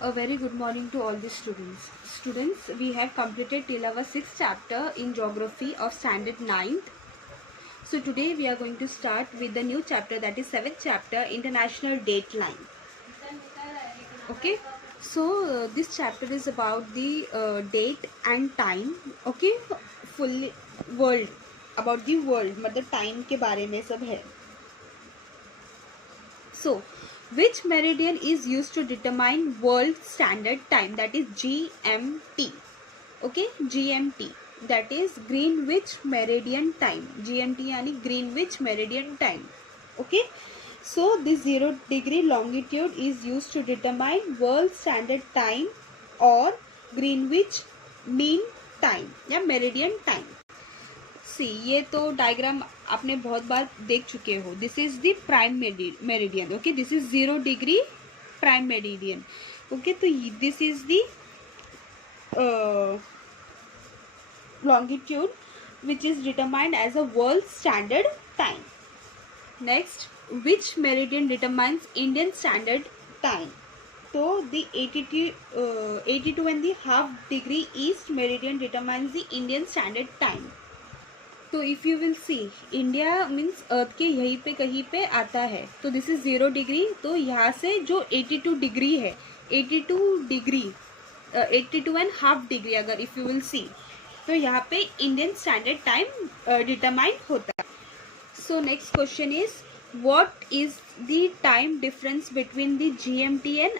A very good morning to all the students. Students, we have completed till our 6th chapter in geography of standard 9th. So today we are going to start with the new chapter, that is 7th chapter, International Date Line. Okay. So this chapter is about the date and time. Okay. Full world, about the world, मतलब time के बारे में सब है. So, which meridian is used to determine world standard time, that is GMT. Okay, GMT, that is Greenwich Meridian Time. GMT यानी Greenwich Meridian Time. Okay, so this 0 degree longitude is used to determine world standard time or Greenwich Mean Time या Meridian Time. ये तो diagram आपने बहुत बार देख चुके हो. This is the prime meridian. Okay, this is 0 degree prime meridian. Okay, तो this is the longitude which is determined as a world standard time. Next, which meridian determines Indian standard time? So the 82 and the half degree east meridian determines the Indian standard time. तो if you will C, India means earth के यहीं पे कहीं पे आता है. तो this is 0 degree. तो यहाँ से जो 82 डिग्री है, 82 एंड हाफ डिग्री, अगर इफ़ यू विल सी, तो यहाँ पे इंडियन स्टैंडर्ड टाइम डिटरमाइन होता है. So next question is, what is the time difference between the GMT and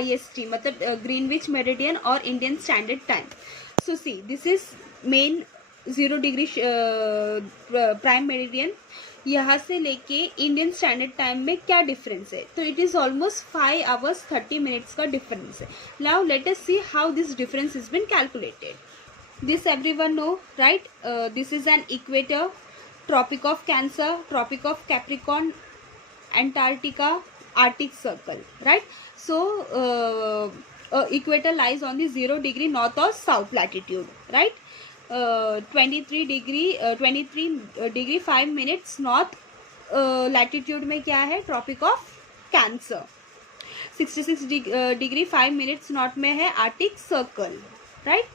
IST, मतलब ग्रीनविच मेरिडियन और Indian standard time. So see, this is main 0 degree prime meridian. यहाँ से लेके Indian standard time में क्या difference है? तो it is almost 5 hours 30 minutes का डिफरेंस है. Now let us see how this difference is been calculated. This everyone know, right? This is an equator, Tropic of Cancer, Tropic of Capricorn, Antarctica, Arctic Circle, right? So equator lies on the 0 degree north और south latitude, right? 23 degree 5 minutes north latitude में क्या है? Tropic of Cancer. 66 degree 5 minutes north में है Arctic Circle, right?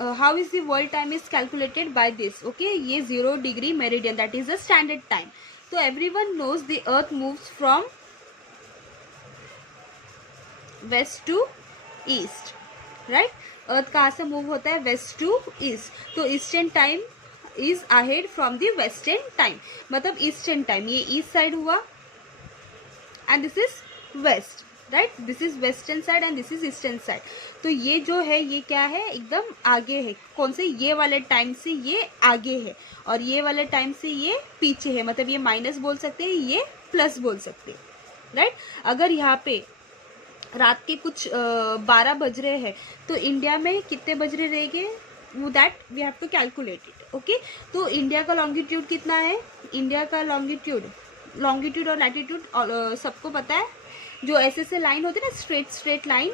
How is the world time is calculated by this. Okay, ये 0 degree meridian, that is the standard time. तो everyone knows the earth moves from west to east, right? Earth कहाँ से move होता है? West to east. तो eastern time is ahead from the western time, मतलब eastern time ये east side हुआ and this is west, right? This is western side and this is eastern side. तो ये जो है ये क्या है? एकदम आगे है. कौन से? ये वाले टाइम से ये आगे है और ये वाले टाइम से ये पीछे है. मतलब ये माइनस बोल सकते हैं, ये प्लस बोल सकते हैं, राइट? अगर यहाँ पे रात के कुछ 12 बज रहे हैं तो इंडिया में कितने बज रहे रहेंगे? वो that we have to calculate it. Okay, तो इंडिया का लॉन्गिट्यूड कितना है? इंडिया का लॉन्गिट्यूड और लैटिट्यूड सबको पता है. जो ऐसे लाइन होती है ना, straight line,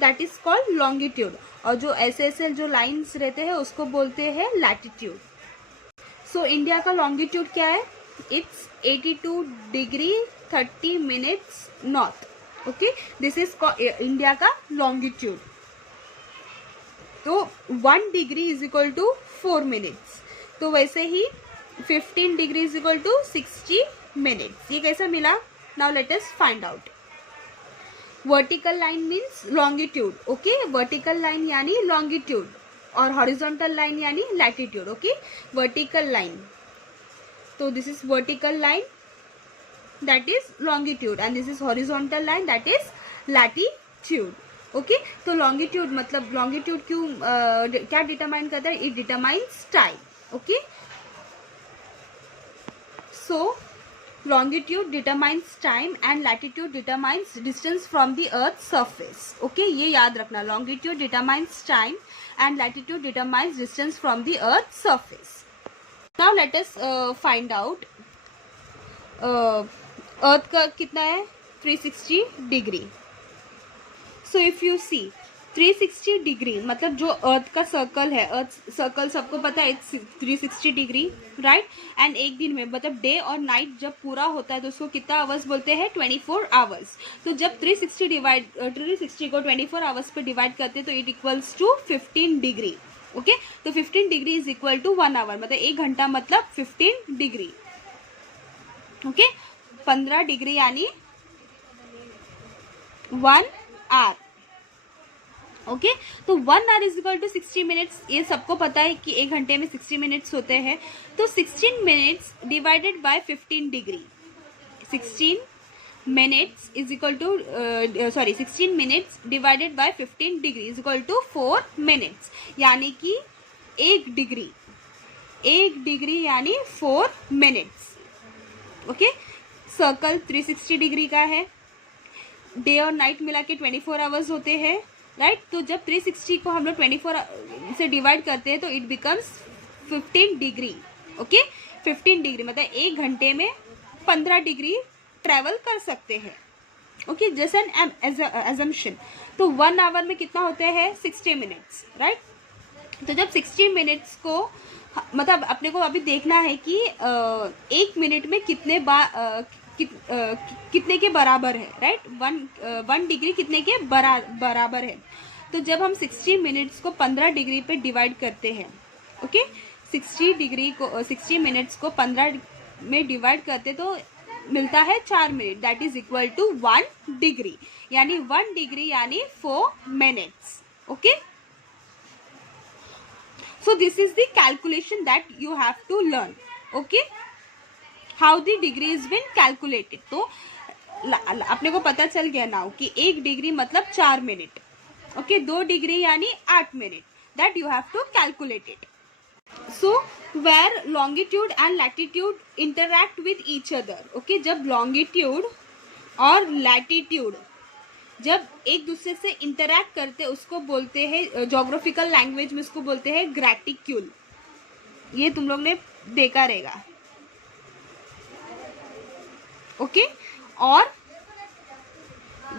that is called longitude. और जो ऐसे जो लाइन्स रहते हैं उसको बोलते हैं लैटिट्यूड. सो इंडिया का लॉन्गिट्यूड क्या है? It's 82 degree 30 minutes north. Okay, this is India का लॉन्गिट्यूड. तो 1 degree is equal to 4 minutes. तो वैसे ही 15 degree is equal to 60 minutes. ये कैसा मिला? Now let us find out. Vertical line means longitude. Okay, vertical line यानी longitude और हॉरिजॉन्टल लाइन यानी लैटिट्यूड. ओके, वर्टिकल लाइन, तो this is vertical line, that is longitude, and this is horizontal line, that is latitude. okay, तो longitude मतलब longitude क्यों क्या determine करता है? it determines time. okay, so longitude determines time and latitude determines distance from the earth's surface. okay, ये याद रखना. longitude determines time and latitude determines distance from the earth's surface. now let us find out अर्थ का कितना है? 360 degree. So if you see, 360 degree मतलब जो अर्थ का circle है, अर्थ सर्कल सबको पता है 360 डिग्री, राइट। एंड एक दिन में मतलब डे और नाइट जब पूरा होता है तो उसको कितना आवर्स बोलते हैं, 24 आवर्स। तो जब 360 को 24 आवर्स पे डिवाइड करते हैं तो it equals to 15 degree. Okay, तो 15 degree is equal to 1 hour, मतलब 1 घंटा मतलब 15 डिग्री। ओके, 15 डिग्री यानी 1 आवर। ओके, तो 1 hour is equal to 60 minutes. ये सबको पता है कि 1 घंटे में 60 मिनट्स होते हैं। तो 16 minutes divided by 15 degree, 16 minutes is equal to 16 minutes divided by 15 degree is equal to 4 minutes, यानी कि 1 डिग्री यानी 4 मिनट्स। ओके, सर्कल 360 डिग्री का है, डे और नाइट मिला के 24 आवर्स होते हैं, राइट। तो जब 360 को हम लोग 24 से डिवाइड करते हैं तो it becomes 15 degree. Okay, 15 degree मतलब 1 घंटे में 15 डिग्री ट्रेवल कर सकते हैं। Okay, just an assumption. तो 1 आवर में कितना होते हैं, 60 मिनट्स, राइट। तो जब 60 मिनट्स को मतलब अपने को अभी देखना है कि 1 मिनट में कितने के बराबर है, राइट। 1 डिग्री कितने के बराबर है। तो जब हम 60 मिनट्स को 15 डिग्री पे डिवाइड करते हैं, ओके, 60 मिनट्स को 15 में डिवाइड करते तो मिलता है 4 minute, that is equal to 1 degree, यानी 1 डिग्री यानी 4 minutes. Okay, so this is the calculation that you have to learn. Okay, how the degree is been calculated. तो अपने को पता चल गया नाउ कि 1 डिग्री मतलब 4 मिनट। ओके, 2 डिग्री यानी 8 minute, that you have to calculate it. So where longitude and latitude interact with each other. Okay, जब longitude और latitude जब एक दूसरे से इंटरैक्ट करते उसको बोलते हैं, जोग्राफिकल लैंग्वेज में उसको बोलते हैं ग्रेटिक्यूल। ये तुम लोग ने देखा रहेगा। ओके, और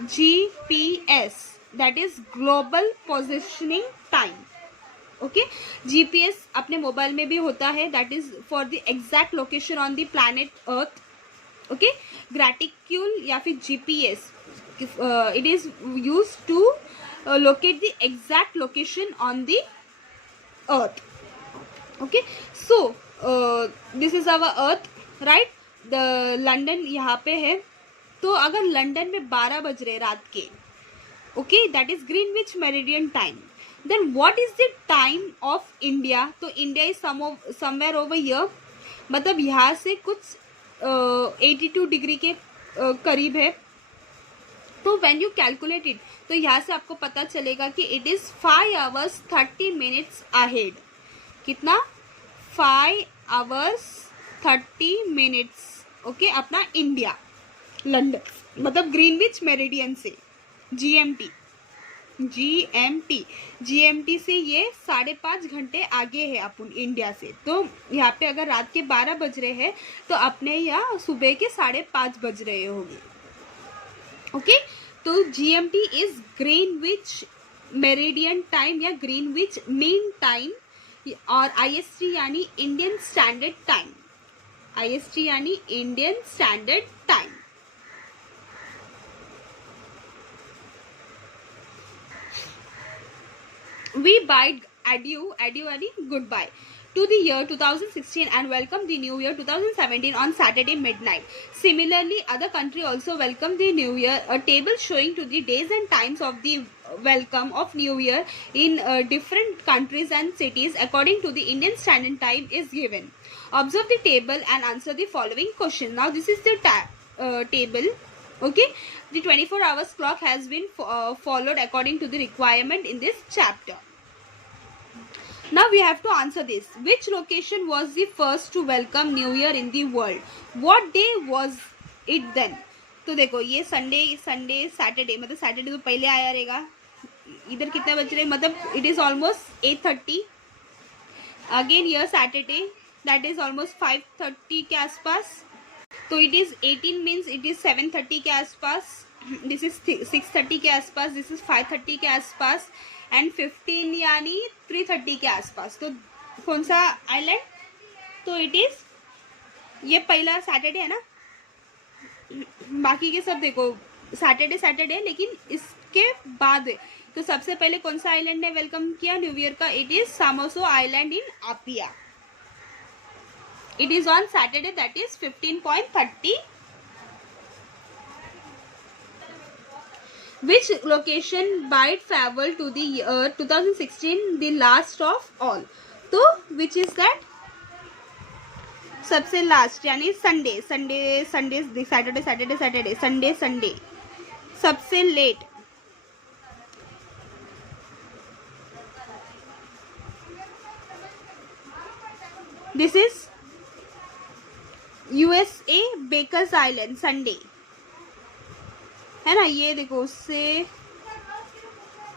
GPS that is global positioning time. Okay, GPS अपने मोबाइल में भी होता है, that is for the exact location on the planet earth. Okay, graticule या फिर GPS it is used to locate the exact location on the earth. Okay, so this is our earth, right. the London यहाँ पे है, तो अगर London में 12 बज रहे रात के, okay, that is Greenwich Meridian time. Then what is the time of India? तो India is somewhere over here, मतलब यहाँ से कुछ 82 डिग्री के करीब है। तो व्हेन यू कैलकुलेट इट तो यहाँ से आपको पता चलेगा कि it is 5 hours 30 minutes ahead. कितना, 5 hours 30 minutes। ओके, अपना इंडिया लंदन मतलब ग्रीनविच मेरिडियन से, GMT से ये 5.5 घंटे आगे है अपन इंडिया से। तो यहाँ पे अगर रात के 12 बज रहे हैं तो अपने यहाँ सुबह के 5:30 बज रहे होंगे। ओके, तो GMT is Greenwich meridian time या ग्रीनविच मीन टाइम, और IST यानी इंडियन स्टैंडर्ड टाइम, IST यानी Indian standard time. We bid adieu यानी goodbye to the year 2016 and welcome the new year 2017 on Saturday midnight. Similarly, other country also welcome the new year. A table showing to the days and times of the welcome of new year in different countries and cities according to the Indian Standard Time is given. Observe the table and answer the following question. Now this is the table. Okay, the 24 hours clock has been followed according to the requirement in this chapter. Now we have to answer this. Which location was the first to welcome New Year in the world? What day was it then? तो देखो ये Sunday Saturday, मतलब Saturday तो पहले आया रहेगा। इधर कितने बज रहे, मतलब it is almost 8:30। Again year Saturday that is almost 5:30 के आसपास। तो it is 18 means it is 7:30 के आसपास। दिस इज 6:30 के आसपास, दिस इज 5:30 के आसपास, एंड 15 यानी 3:30 के आसपास. तो कौन सा आइलैंड? तो इट इज ये पहला सैटरडे है ना, बाकी के सब देखो सैटरडे, लेकिन इसके बाद तो सबसे पहले कौन सा आइलैंड ने वेलकम किया न्यू ईयर का? It is Samoa island in Apia. It is on Saturday, that is 15.30. Which location bide farewell to the year 2016, the last of all? तो which is that? सबसे लास्ट यानी Sunday सबसे late. This is USA Baker's Island Sunday है ना. ये देखो उससे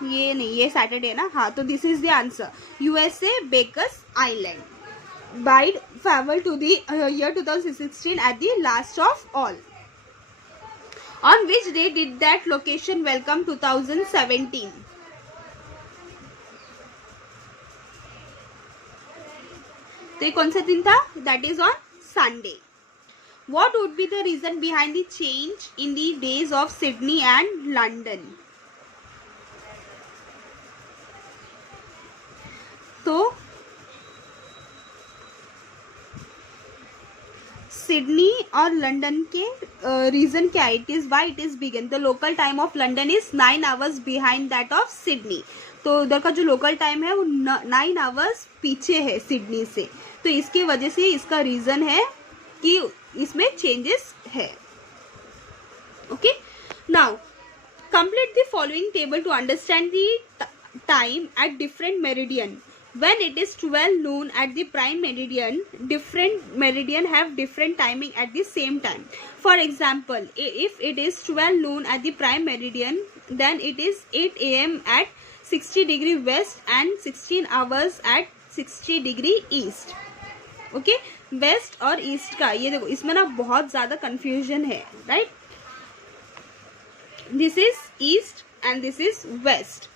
ये नहीं, ये सैटरडे है ना. हाँ, तो this is the answer. USA Baker's Island bade farewell to the year 2016 at the last of all. On which day did that location welcome 2017? तो ये कौन सा दिन था? That is on Sunday. What would be the reason behind the change in the days of Sydney and London? तो Sydney और London के reason क्या है? It is why it is begin. The local time of London is 9 hours behind that of Sydney. तो उधर का जो local time है वो 9 आवर्स पीछे है सिडनी से. तो इसकी वजह से इसका रीजन है कि इसमें चेंजेस है. Okay, now complete the following table to understand the time at different meridian. When it is 12 noon at the prime meridian, different meridian have different timing at the same time. For example, if it is 12 noon at the prime meridian, then it is 8 a.m. at 60° west and 16 hours at 60° east. Okay, west और east का ये देखो इसमें ना बहुत ज्यादा confusion है, right. This is east and this is west,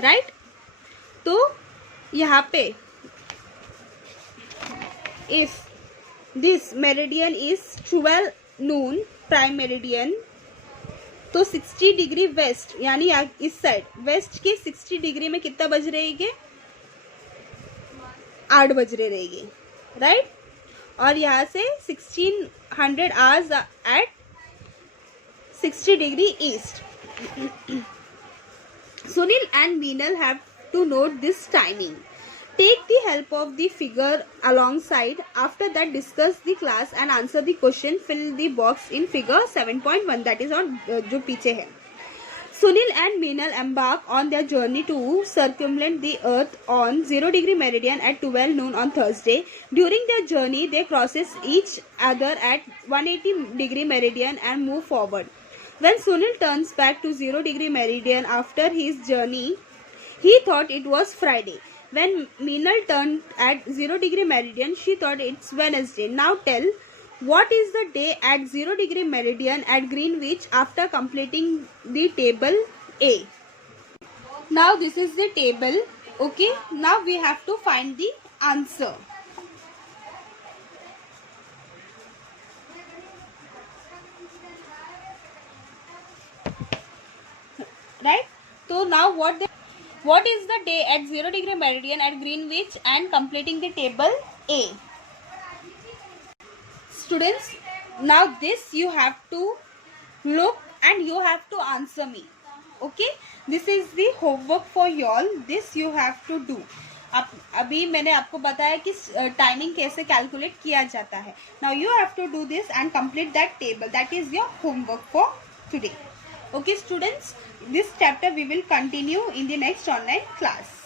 right. तो यहाँ पे if this meridian is 12 noon prime meridian, तो 60° वेस्ट यानी इस साइड वेस्ट के 60° में कितना बज रहेगी? 8 बज रहे रहेगी, राइट. और यहाँ से 1600 hours at 60° east. Sunil and Meenal have to note this timing. Take the help of the figure alongside. After that, discuss the class and answer the question. Fill the box in figure 7.1, that is on जो पीछे है. Sunil and Meenal embark on their journey to circumvent the earth on 0° meridian at 12 noon on Thursday. During their journey, they crosses each other at 180° meridian and move forward. When Sunil turns back to 0° meridian after his journey, he thought it was Friday. When Meenal turned at 0° meridian, she thought it's Wednesday. Now tell, what is the day at 0° meridian at Greenwich after completing the table A? Now this is the table. Okay, now we have to find the answer. Right? So now what is the day at 0° meridian at Greenwich and completing the table A? Students, now this you have to look and you have to answer me. Okay, this is the homework for you all. This you have to do. अभी मैंने आपको बताया कि timing कैसे calculate किया जाता है. Now you have to do this and complete that table. That is your homework for today. Okay students, this chapter we will continue in the next online class.